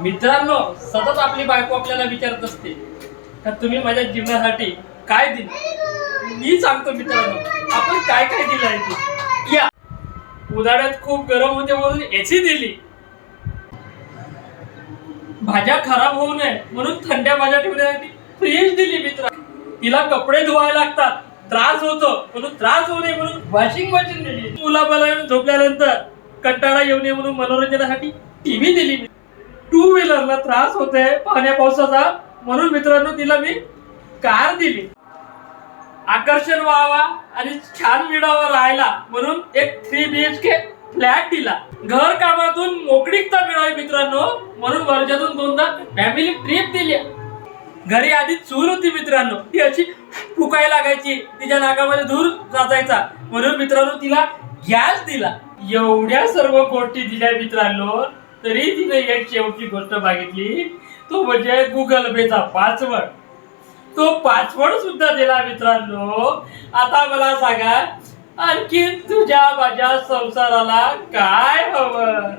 मित्रांनो सतत आपली बायको आपल्याला विचारत असते का तुम्ही माझ्या जीवनासाठी काय दिले मी सांगतो मित्रांनो आपण काय काय दिलं आहे ते? या. उन्हाळ्यात खूप गरम होते म्हणून एसी दिली. भाज्या खराब होऊ नये म्हणून थंड्या भाज्या ठेवण्यासाठी फ्रीज दिली मित्र तिला कपडे धुवायला लागतात त्रास होतो म्हणून त्रास होऊ नये म्हणून वॉशिंग मशीन दिली. मुलाबाला झोपल्यानंतर कंटाळा येऊ नये म्हणून मनोरंजनासाठी टीव्ही दिली. टू व्हीलरला त्रास होते पाण्या पावसाचा. म्हणून मित्रांनो तिला मी कार दिली. आकर्षण व्हावा आणि छान मिळावा राहायला म्हणून एक three B H K flat दिला. घर कामातून मोकळीकता मिळावी मित्रांनो. म्हणून वर्षातून दोनदा फॅमिली ट्रिप दिली. घरी आधी चूल होती मित्रांनो. ती अशी फुकायला लागायची. तिच्या नाकामध्ये धूर जायचा म्हणून मित्रांनो तिला गॅस दिला. एवढ्या सर्व गोष्टी दिल्या मित्रांनो. तरी तिने एक शेवटची गोष्ट मागितली. तो म्हणजे गुगल पेचा पासवर्ड तो पासवर्ड सुद्धा दिला मित्रांनो. आता मला सांगा आणखी तुझ्या माझ्या संसाराला काय हवं?